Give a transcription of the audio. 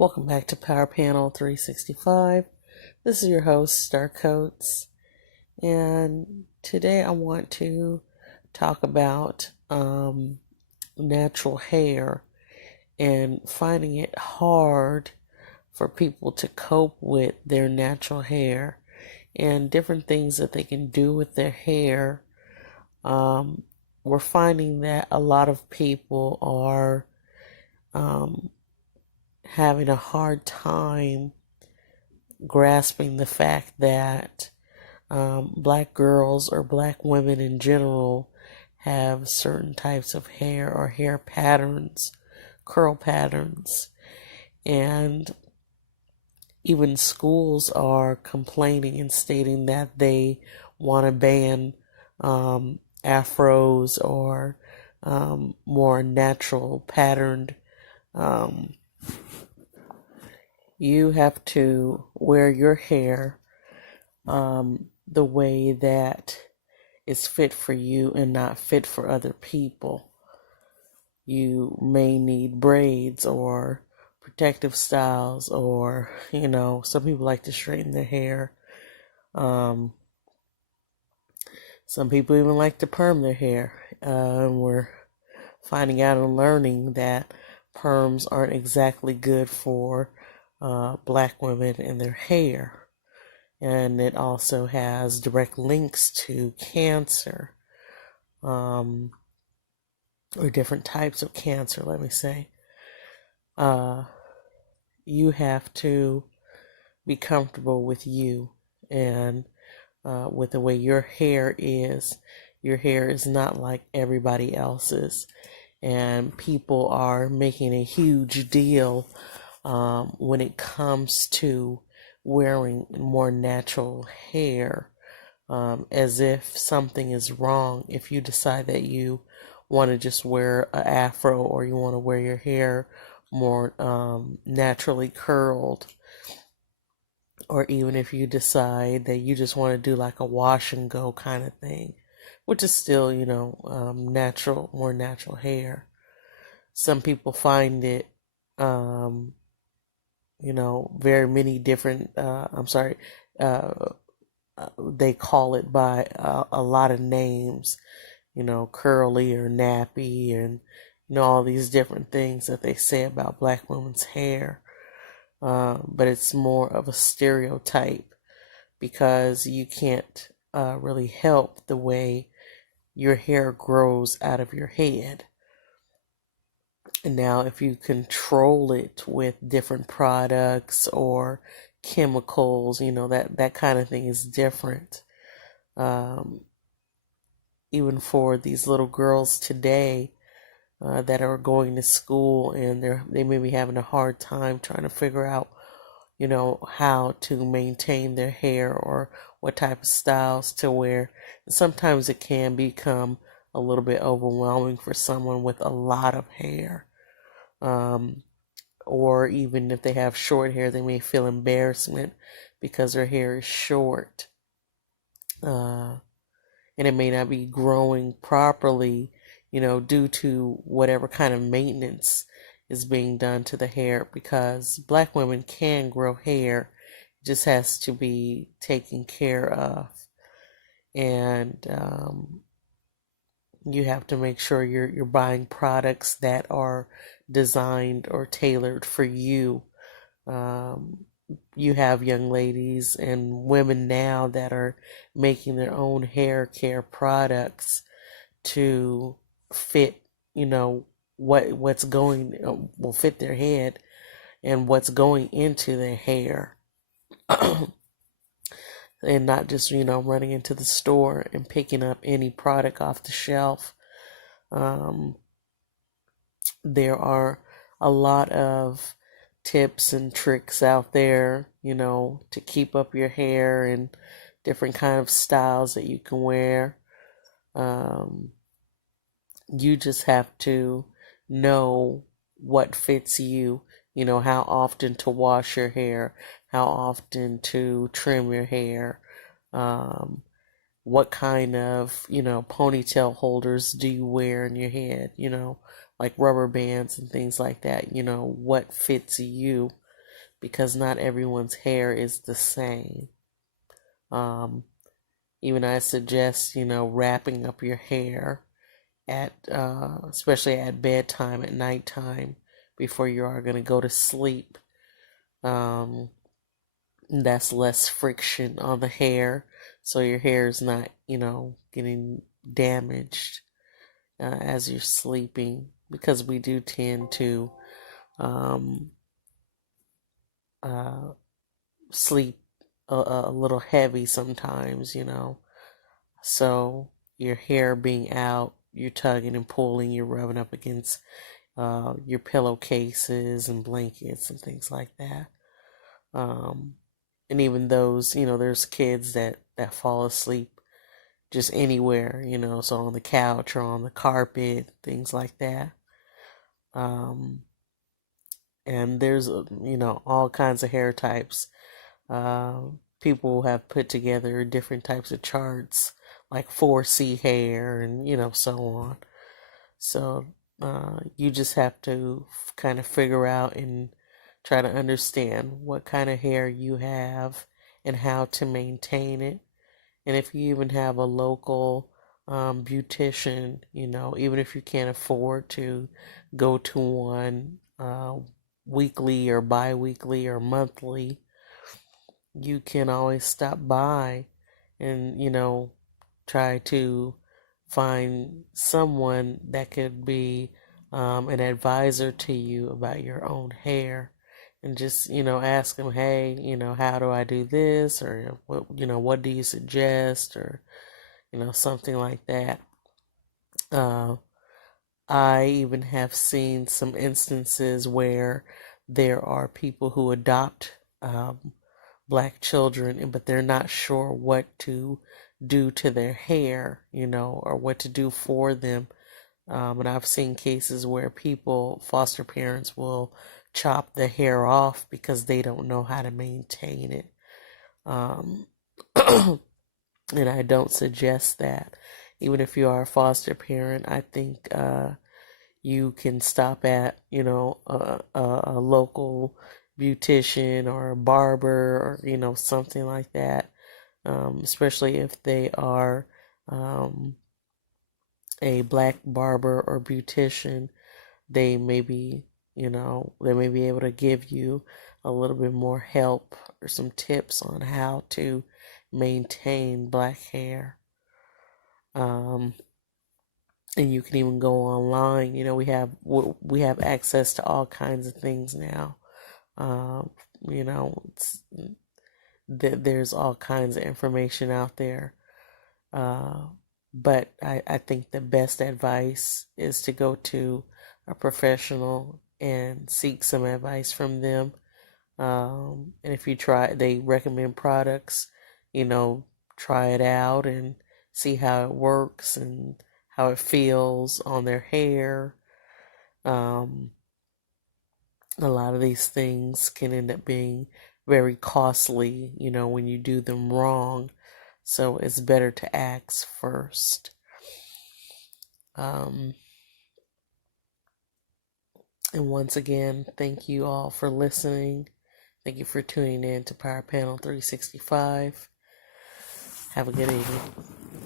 Welcome back to Power Panel 365. This is your host, Star Coates, and today I want to talk about natural hair and finding it hard for people to cope with their natural hair and different things that they can do with their hair. We're finding that a lot of people are having a hard time grasping the fact that black girls or black women in general have certain types of hair or hair patterns, curl patterns, and even schools are complaining and stating that they want to ban afros or more natural patterned. You have to wear your hair the way that is fit for you and not fit for other people. You may need braids or protective styles, or some people like to straighten their hair. Some people even like to perm their hair. We're finding out and learning that perms aren't exactly good for black women and their hair. And it also has direct links to cancer, or different types of cancer, let me say. You have to be comfortable with you and with the way your hair is. Your hair is not like everybody else's, and people are making a huge deal when it comes to wearing more natural hair, as if something is wrong if you decide that you want to just wear an afro, or you want to wear your hair more naturally curled, or even if you decide that you just want to do like a wash and go kind of thing, which is still natural, more natural hair. Some people find it very many different, they call it by a lot of names, curly or nappy, and all these different things that they say about black women's hair. But it's more of a stereotype, because you can't really help the way your hair grows out of your head. And now, if you control it with different products or chemicals, that kind of thing is different. Even for these little girls today that are going to school, and they may be having a hard time trying to figure out, how to maintain their hair or what type of styles to wear. Sometimes it can become a little bit overwhelming for someone with a lot of hair. Or even if they have short hair, they may feel embarrassment because their hair is short. And it may not be growing properly, due to whatever kind of maintenance is being done to the hair, because black women can grow hair. It just has to be taken care of. And you have to make sure you're buying products that are designed or tailored for you. You have young ladies and women now that are making their own hair care products to fit, what's going will fit their head and what's going into their hair. And not just, running into the store and picking up any product off the shelf. There are a lot of tips and tricks out there, to keep up your hair, and different kind of styles that you can wear. You just have to know what fits you, how often to wash your hair, how often to trim your hair, what kind of, ponytail holders do you wear in your head, like rubber bands and things like that, what fits you. because not everyone's hair is the same. Um, Even I suggest, wrapping up your hair at, especially at bedtime, at nighttime, before you are going to go to sleep. Um, that's less friction on the hair, so your hair is not, getting damaged as you're sleeping, because we do tend to um, uh, sleep a little heavy sometimes. So your hair being out, you're tugging and pulling, you're rubbing up against your pillowcases and blankets and things like that. Um, and even those, there's kids that fall asleep just anywhere, so on the couch or on the carpet, things like that. Um, and there's, all kinds of hair types. People have put together different types of charts, like 4C hair and, so on. So you just have to kind of figure out and try to understand what kind of hair you have and how to maintain it. And if you even have a local beautician, even if you can't afford to go to one weekly or bi-weekly or monthly, you can always stop by and, try to find someone that could be an advisor to you about your own hair, and just, ask them, hey, how do I do this? Or what do you suggest? Or, something like that. Uh, I even have seen some instances where there are people who adopt black children, but they're not sure what to do to their hair, or what to do for them. And I've seen cases where foster parents will chop the hair off because they don't know how to maintain it. Um, and I don't suggest that. Even if you are a foster parent, I think you can stop at, a local beautician or a barber, or, something like that. Especially if they are a black barber or beautician, they may be, they may be able to give you a little bit more help or some tips on how to maintain black hair. Um, and you can even go online. We have access to all kinds of things now. Um, it's there's all kinds of information out there. Uh, but I think the best advice is to go to a professional and seek some advice from them. And if they recommend products, try it out and see how it works and how it feels on their hair. Um, a lot of these things can end up being very costly, when you do them wrong. So it's better to ask first. Um, and once again, thank you all for listening. Thank you for tuning in to Power Panel 365. Have a good evening.